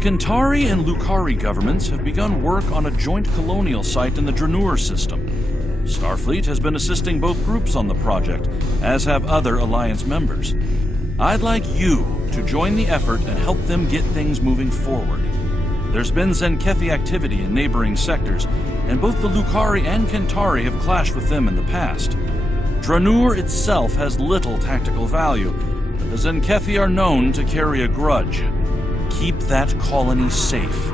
Kentari and Lucari governments have begun work on a joint colonial site in the Dranur system. Starfleet has been assisting both groups on the project, as have other Alliance members. I'd like you to join the effort and help them get things moving forward. There's been Zenkethi activity in neighboring sectors, and both the Lucari and Kentari have clashed with them in the past. Dranur itself has little tactical value, but the Zenkethi are known to carry a grudge. Keep that colony safe.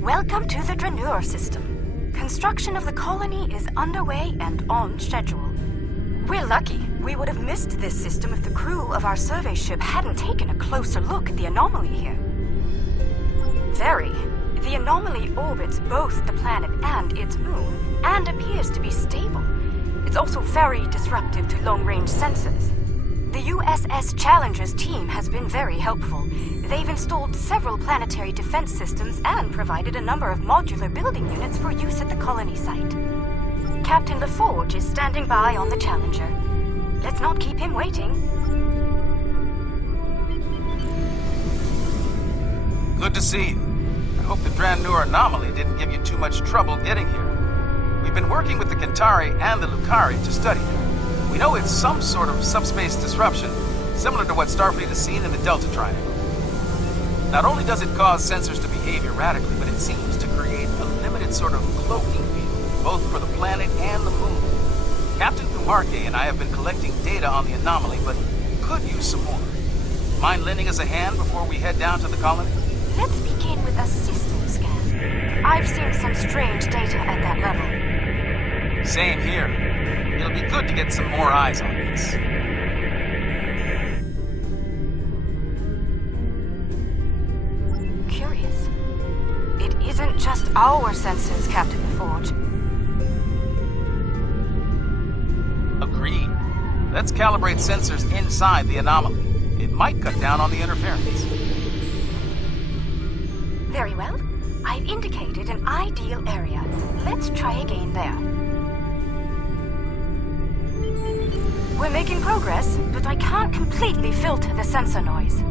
Welcome to the Dranur system. Construction of the colony is underway and on schedule. We're lucky. We would have missed this system if the crew of our survey ship hadn't taken a closer look at the anomaly here. The anomaly orbits both the planet and its moon, and appears to be stable. It's also very disruptive to long-range sensors. The USS Challenger's team has been very helpful. They've installed several planetary defense systems and provided a number of modular building units for use at the colony site. Captain LaForge is standing by on the Challenger. Let's not keep him waiting. Good to see you. I hope the Dranur anomaly didn't give you too much trouble getting here. We've been working with the Kentari and the Lucari to study it. We know it's some sort of subspace disruption, similar to what Starfleet has seen in the Delta Triangle. Not only does it cause sensors to behave erratically, but it seems to create a limited sort of cloaking field, both for the planet and the moon. Captain Kumarke and I have been collecting data on the anomaly, but could use some more. Mind lending us a hand before we head down to the colony? Let's begin with a system scan. I've seen some strange data at that level. Same here. It'll be good to get some more eyes on this. Curious. It isn't just our sensors, Captain LaForge. Agreed. Let's calibrate sensors inside the anomaly. It might cut down on the interference. Very well. I've indicated an ideal area. Let's try again there. We're making progress, but I can't completely filter the sensor noise.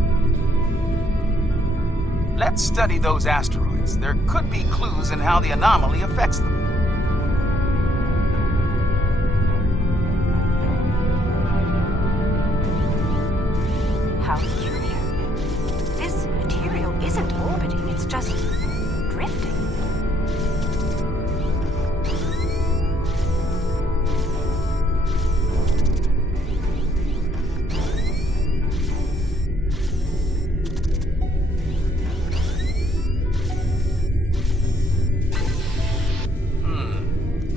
Let's study those asteroids. There could be clues in how the anomaly affects them. How peculiar. This material isn't orbiting, it's just drifting.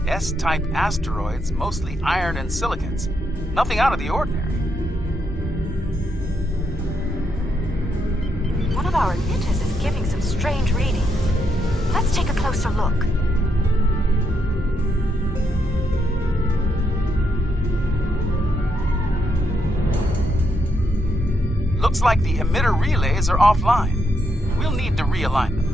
S-type asteroids, mostly iron and silicons. Nothing out of the ordinary. One of our emitters is giving some strange readings. Let's take a closer look. Looks like the emitter relays are offline. We'll need to realign them.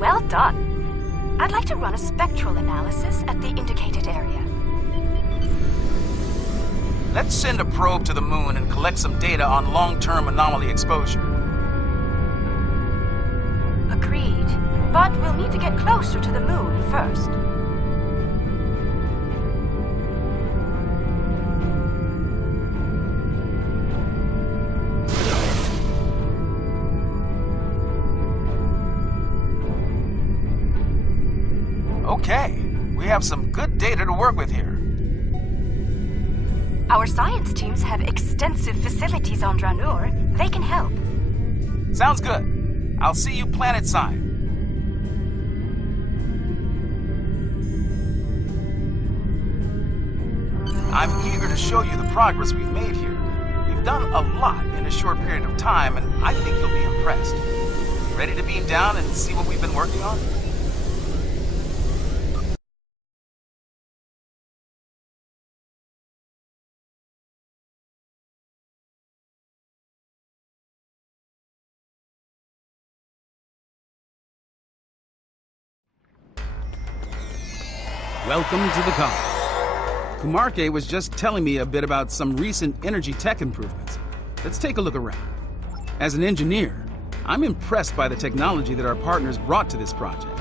Well done. I'd like to run a spectral analysis at the indicated area. Let's send a probe to the moon and collect some data on long-term anomaly exposure. Agreed. But we'll need to get closer to the moon first. Okay, we have some good data to work with here. Our science teams have extensive facilities on Dranur. They can help. Sounds good. I'll see you planet side. I'm eager to show you the progress we've made here. We've done a lot in a short period of time, and I think you'll be impressed. Ready to beam down and see what we've been working on? Welcome to the college. Kumarke was just telling me a bit about some recent energy tech improvements. Let's take a look around. As an engineer, I'm impressed by the technology that our partners brought to this project.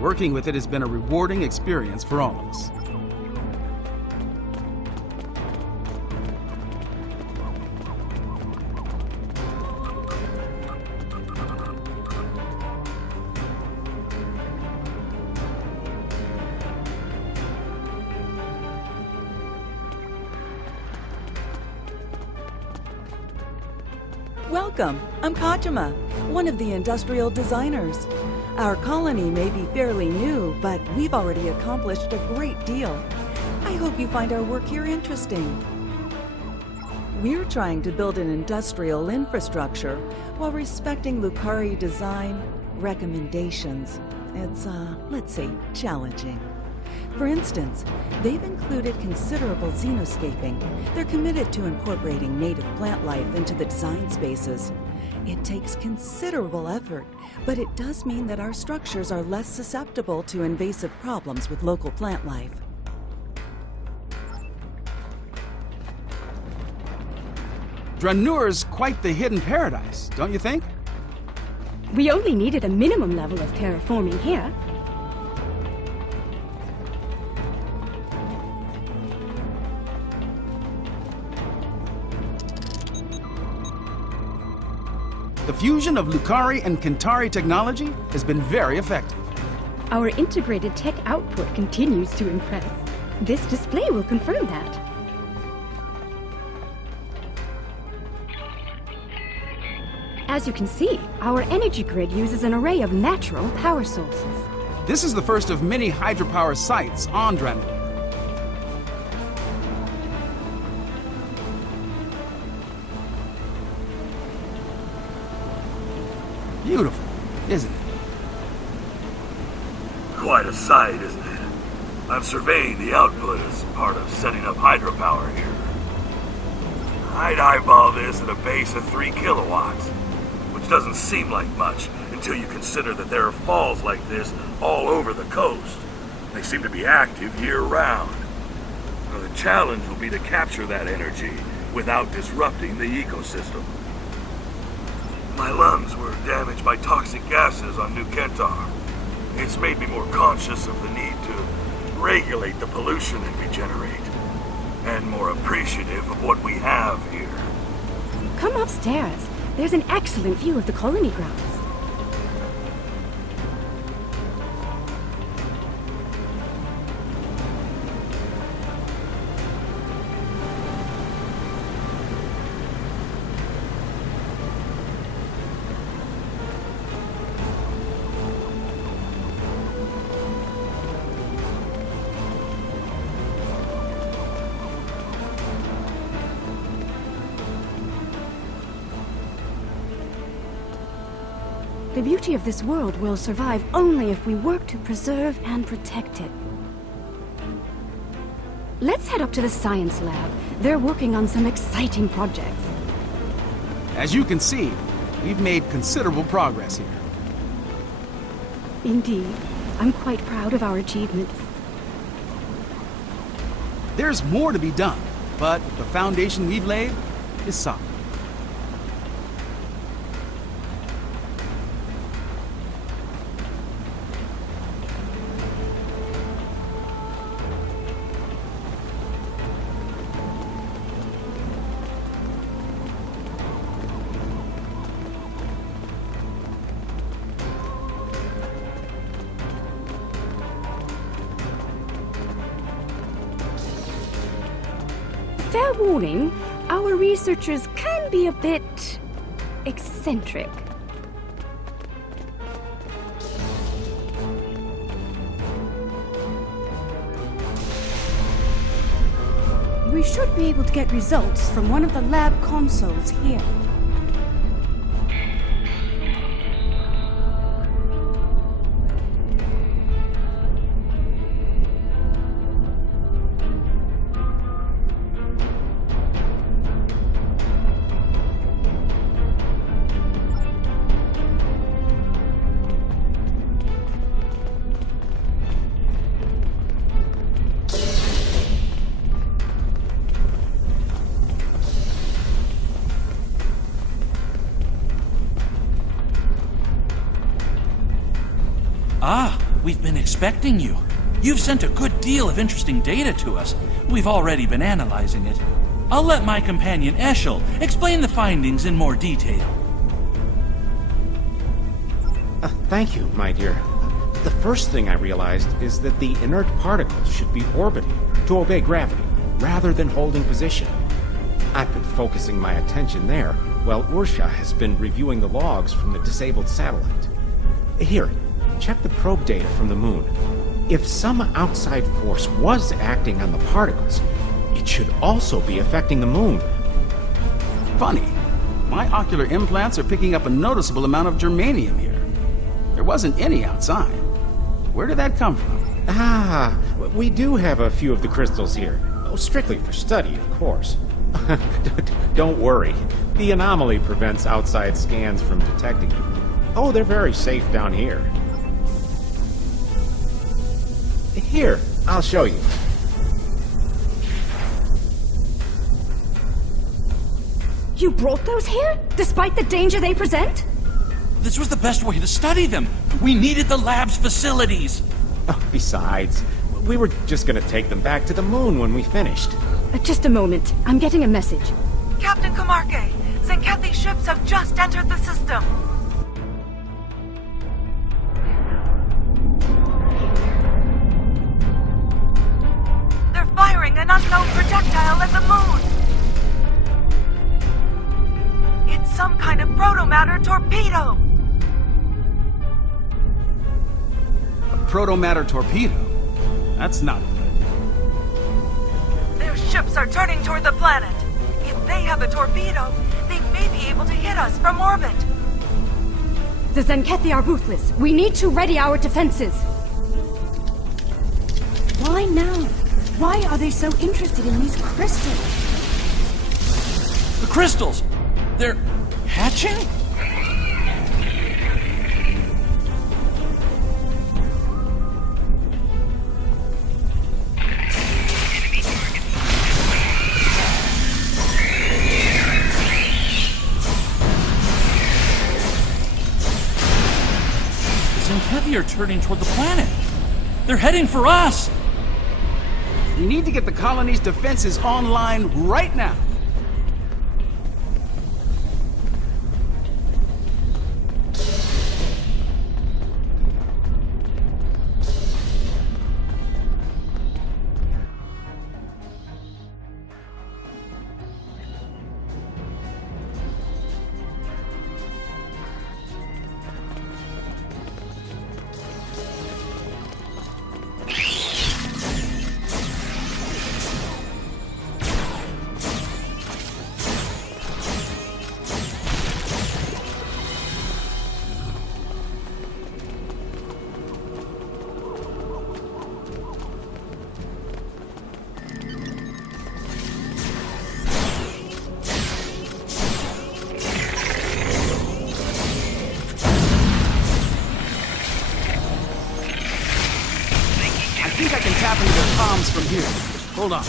Working with it has been a rewarding experience for all of us. Welcome. I'm Kajima, one of the industrial designers. Our colony may be fairly new, but we've already accomplished a great deal. I hope you find our work here interesting. We're trying to build an industrial infrastructure while respecting Lucari design recommendations. It's, let's say, challenging. For instance, they've included considerable xenoscaping. They're committed to incorporating native plant life into the design spaces. It takes considerable effort, but it does mean that our structures are less susceptible to invasive problems with local plant life. Dranur's quite the hidden paradise, don't you think? We only needed a minimum level of terraforming here. The fusion of Lucari and Kentari technology has been very effective. Our integrated tech output continues to impress. This display will confirm that. As you can see, our energy grid uses an array of natural power sources. This is the first of many hydropower sites on Dranur. Beautiful, isn't it? Quite a sight, isn't it? I'm surveying the output as part of setting up hydropower here. I'd eyeball this at a base of 3 kilowatts, which doesn't seem like much until you consider that there are falls like this all over the coast. They seem to be active year-round. Now, the challenge will be to capture that energy without disrupting the ecosystem. My lungs were damaged by toxic gases on New Kentar. It's made me more conscious of the need to regulate the pollution that we generate, and more appreciative of what we have here. Come upstairs. There's an excellent view of the colony grounds. The beauty of this world will survive only if we work to preserve and protect it. Let's head up to the science lab. They're working on some exciting projects. As you can see, we've made considerable progress here. Indeed. I'm quite proud of our achievements. There's more to be done, but the foundation we've laid is solid. Fair warning, our researchers can be a bit eccentric. We should be able to get results from one of the lab consoles here. Ah, we've been expecting you. You've sent a good deal of interesting data to us. We've already been analyzing it. I'll let my companion Eshel explain the findings in more detail. Thank you, my dear. The first thing I realized is that the inert particles should be orbiting to obey gravity, rather than holding position. I've been focusing my attention there, while Ursha has been reviewing the logs from the disabled satellite. Here, check the probe data from the moon. If some outside force was acting on the particles, it should also be affecting the moon. Funny. My ocular implants are picking up a noticeable amount of germanium here. There wasn't any outside. Where did that come from? Ah, we do have a few of the crystals here. Oh, strictly for study, of course. Don't worry. The anomaly prevents outside scans from detecting you. Oh, they're very safe down here. Here, I'll show you. You brought those here, despite the danger they present? This was the best way to study them. We needed the lab's facilities. Oh, besides, we were just gonna take them back to the moon when we finished. Just a moment. I'm getting a message. Captain Kamarke, Zenkethi's ships have just entered the system. They're firing an unknown projectile at the moon. It's some kind of protomatter torpedo. A protomatter torpedo? That's not good. Their ships are turning toward the planet. If they have a torpedo, they may be able to hit us from orbit. The Zenkethi are ruthless. We need to ready our defenses. Why now? Why are they so interested in these crystals? The crystals! They're hatching? Zenkethi are turning toward the planet. They're heading for us! We need to get the colony's defenses online right now. I think I can tap into their comms from here. Hold on.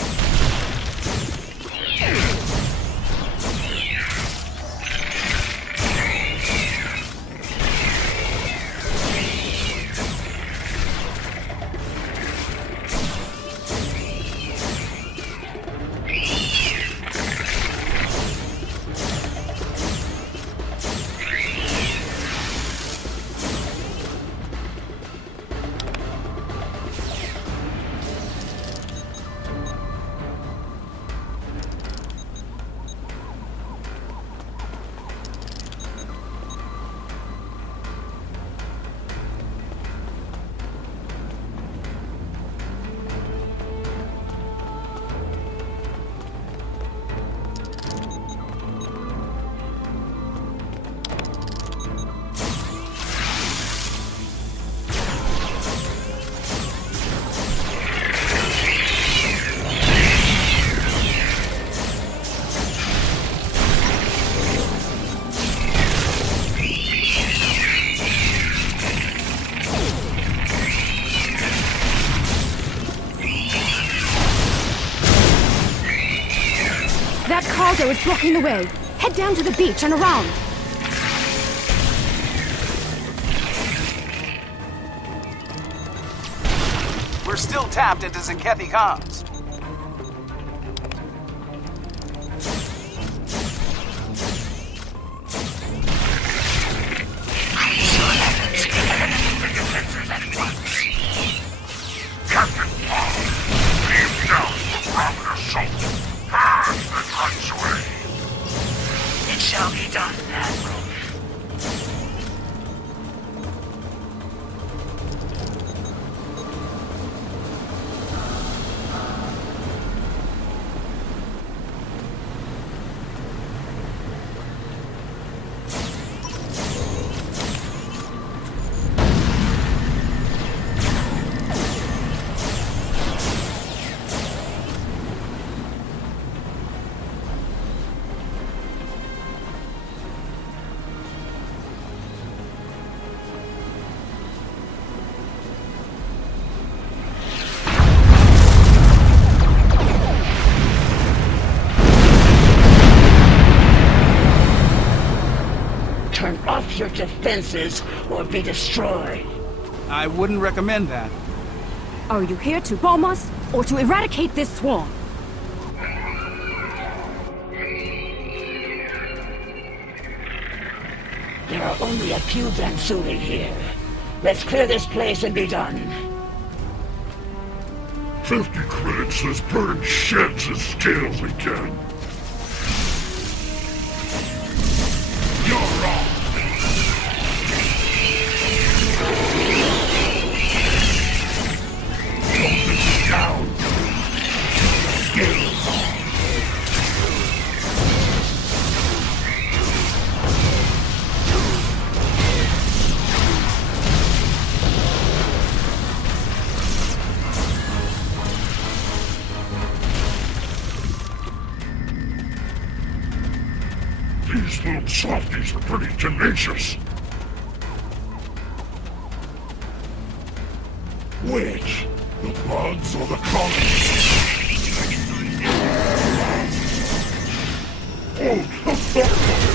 That cargo is blocking the way. Head down to the beach and around. We're still tapped into Zenkethi comms. It shall be done, Admiral. Turn off your defenses or be destroyed. I wouldn't recommend that. Are you here to bomb us or to eradicate this swarm? There are only a few Vansuli here. Let's clear this place and be done. 50 credits as burning sheds and scales again. You're wrong. Don't this down. Scales. These little softies are pretty tenacious. Which? The bugs or the colonies? Oh, the bugs!